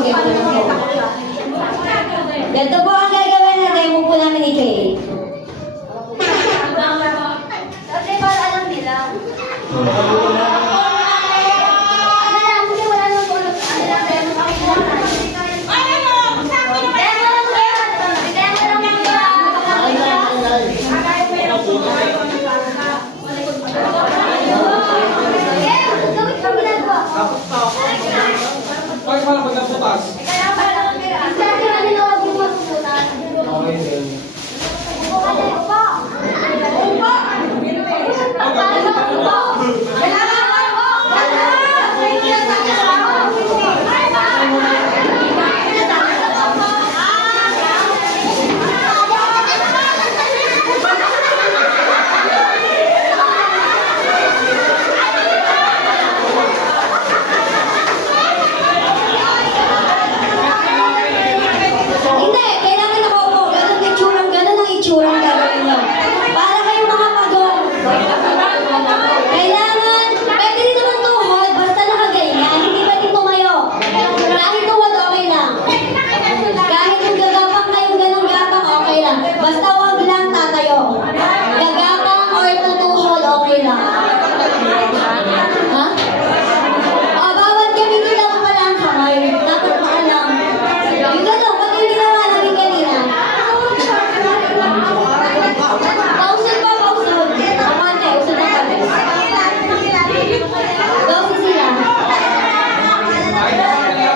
sige. Ganito po ang gagawin na demo po namin ni Kay. Kasi para alam nila. Ay, parang pagkaputas. Hindi, kailangan nakaupo. Ganun ang itsurang gagawin nyo. Para kayong mga pagong. Kailangan, pwede din naman tuhod, basta nakaganyan. Hindi pwede tumayo. Kahit tuhod, okay lang. Kahit yung gagapang kayong ganun gapang, okay lang. Basta wag lang tatayo. Gagapang or tutuhod, okay lang. Ha? Bawat gamitin lang pala ang kamay. Dapat maalam. Yung gano'n, pag yung ginawa namin kanina. Pausod pa, pausod. Kamante, usod na kami. Dose sila.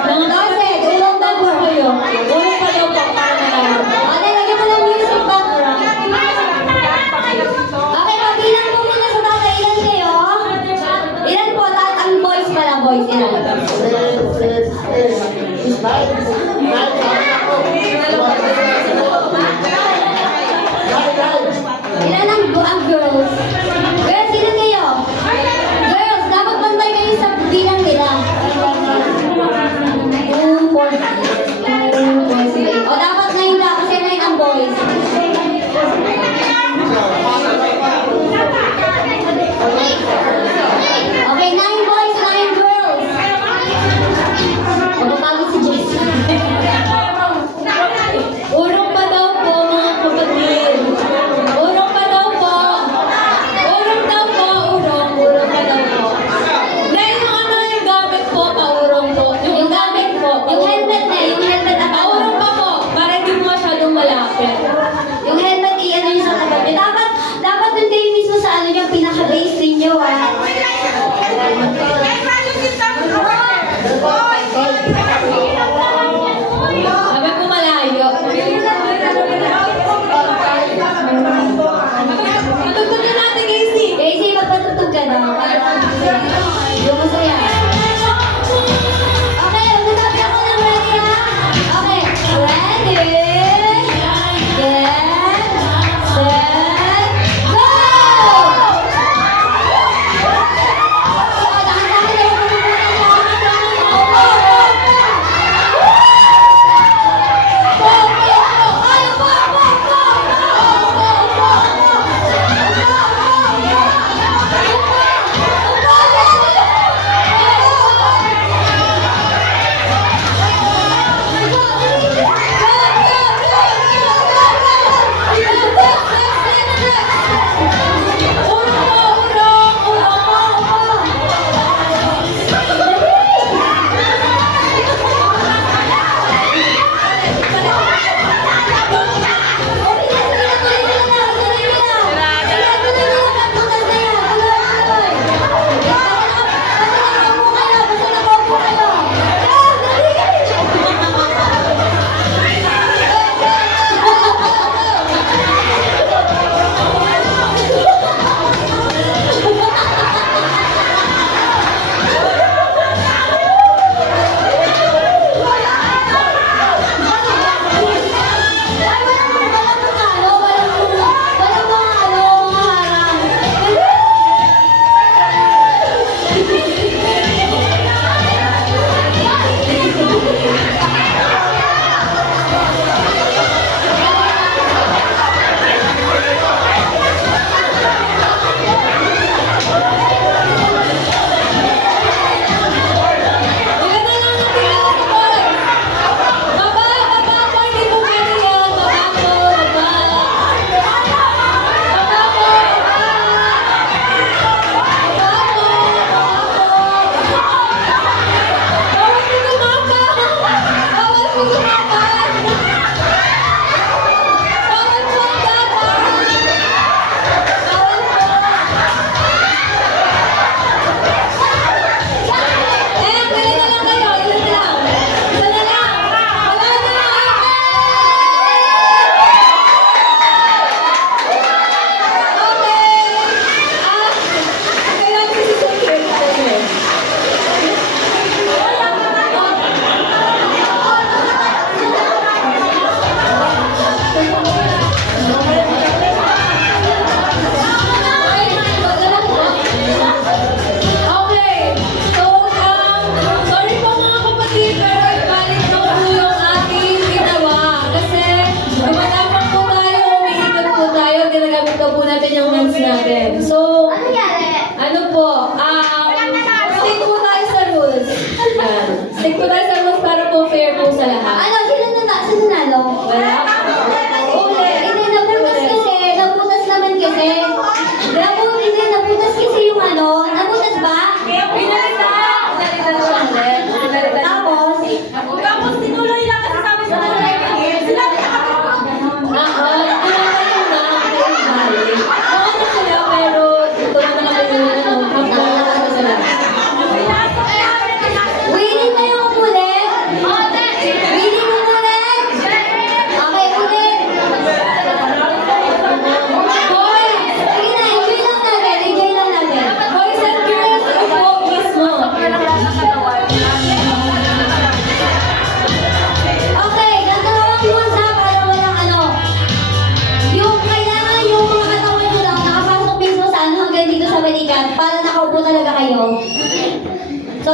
Mga dose, ulong daw po kayo. Ulong pa daw po para malaman. Ate, lagyan mo ng music background. Okay, pabilang po muna sa tata. Ilan kayo? Ilan po? Ang boys pala, boys. Ilan? Ilan ang girls? Girls, ilan kayo? Girls, dapat pantay kayo sa bilang nila. 2, 4, 6, 8. O dapat 9 lang kasi 9 ang boys. Okay, 9 boys, 9 girls. Mapapagod si Jason. Urong pa daw po mga kapatid. Urong pa daw po. Urong daw po. Urong pa daw po. Dahil yung ano yung gamit po, paurong.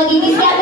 didiscard